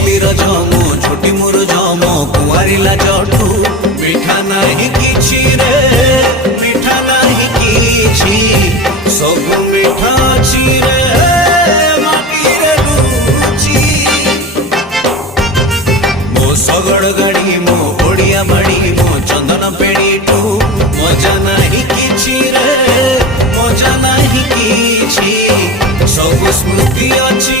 पहिली रज मो छोटी मोर जम कुआरिला जठू मिठा नाही किछि रे मिठा नाही किछि सब मिठा अछि रे माटी रे लुचि मो सगड़ गाड़ी मो ओडिया बाड़ी मो चंदन पेड़ी टू मजा नाही किछि रे मजा नाही किछि सब स्मृति अछि